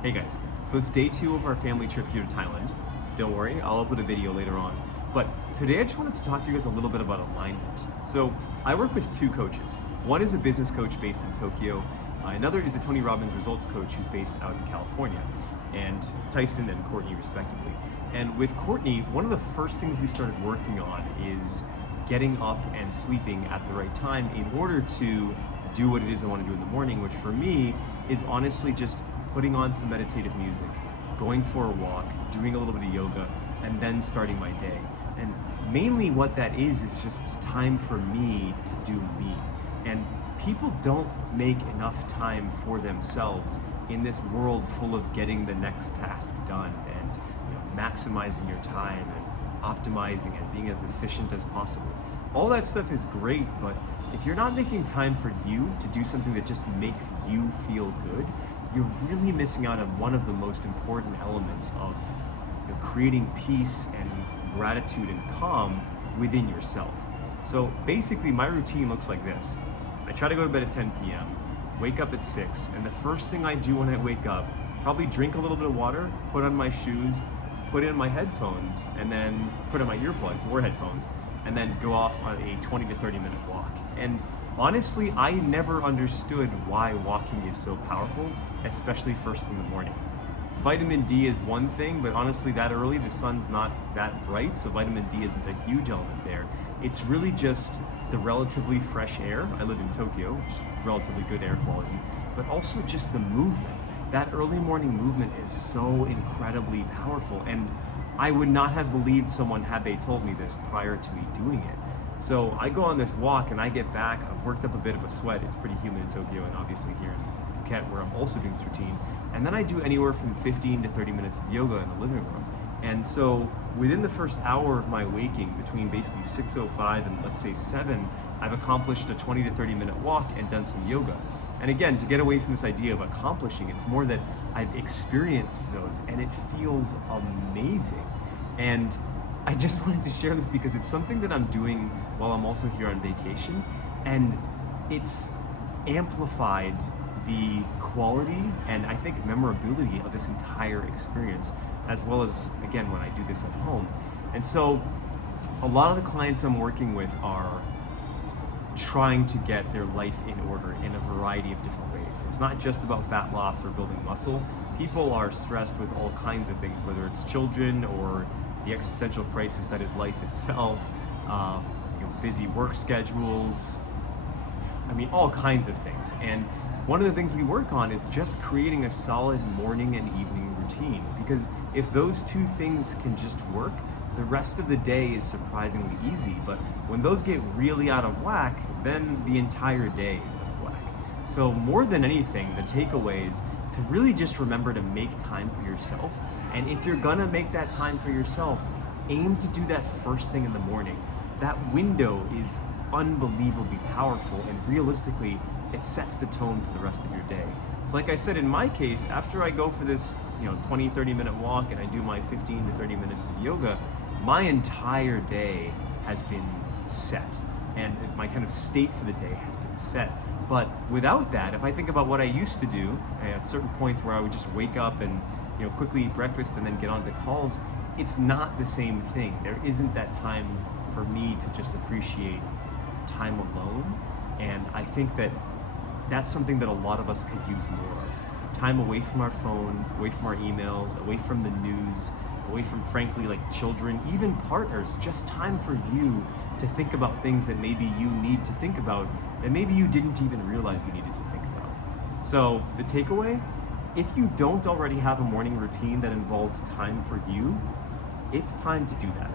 Hey guys, so it's day 2 of our family trip here to Thailand. Don't worry, I'll upload a video later on. But today I just wanted to talk to you guys a little bit about alignment. So I work with 2 coaches. One is a business coach based in Tokyo. Another is a Tony Robbins results coach who's based out in California. And Tyson and Courtney respectively. And with Courtney, one of the first things we started working on is getting up and sleeping at the right time in order to do what it is I want to do in the morning, which for me is honestly just putting on some meditative music, going for a walk, doing a little bit of yoga, and then starting my day. And mainly what that is just time for me to do me. And people don't make enough time for themselves in this world full of getting the next task done and maximizing your time and optimizing and being as efficient as possible. All that stuff is great, but if you're not making time for you to do something that just makes you feel good, you're really missing out on one of the most important elements of creating peace and gratitude and calm within yourself. So basically my routine looks like this. I try to go to bed at 10 p.m., wake up at 6, and the first thing I do when I wake up, probably drink a little bit of water, put on my shoes, put in my headphones, and then put in my earplugs or headphones, and then go off on a 20 to 30 minute walk. And honestly, I never understood why walking is so powerful, especially first in the morning. Vitamin D is one thing, but honestly that early, the sun's not that bright, so vitamin D isn't a huge element there. It's really just the relatively fresh air. I live in Tokyo, which is relatively good air quality, but also just the movement. That early morning movement is so incredibly powerful, and I would not have believed someone had they told me this prior to me doing it. So I go on this walk and I get back, I've worked up a bit of a sweat. It's pretty humid in Tokyo and obviously here in Phuket where I'm also doing this routine. And then I do anywhere from 15 to 30 minutes of yoga in the living room. And so within the first hour of my waking, between basically 6:05 and let's say 7, I've accomplished a 20 to 30 minute walk and done some yoga. And again, to get away from this idea of accomplishing, it's more that I've experienced those and it feels amazing. And I just wanted to share this because it's something that I'm doing while I'm also here on vacation, and it's amplified the quality and I think memorability of this entire experience, as well as, again, when I do this at home. And so a lot of the clients I'm working with are trying to get their life in order in a variety of different ways. It's not just about fat loss or building muscle. People are stressed with all kinds of things, whether it's children or the existential crisis that is life itself, busy work schedules, all kinds of things. And one of the things we work on is just creating a solid morning and evening routine, because if those 2 things can just work, the rest of the day is surprisingly easy. But when those get really out of whack, then the entire day is out of whack. So more than anything, the takeaway is to really just remember to make time for yourself. And if you're gonna make that time for yourself, aim to do that first thing in the morning. That window is unbelievably powerful, and realistically, it sets the tone for the rest of your day. So like I said, in my case, after I go for this 20, 30 minute walk and I do my 15 to 30 minutes of yoga, my entire day has been set, and my kind of state for the day has been set. But without that, if I think about what I used to do at certain points where I would just wake up and quickly eat breakfast and then get on to calls, it's not the same thing. There isn't that time for me to just appreciate time alone. And I think that that's something that a lot of us could use more of. Time away from our phone, away from our emails, away from the news, away from, frankly, like children, even partners. Just time for you to think about things that maybe you need to think about that maybe you didn't even realize you needed to think about. So the takeaway, if you don't already have a morning routine that involves time for you, it's time to do that.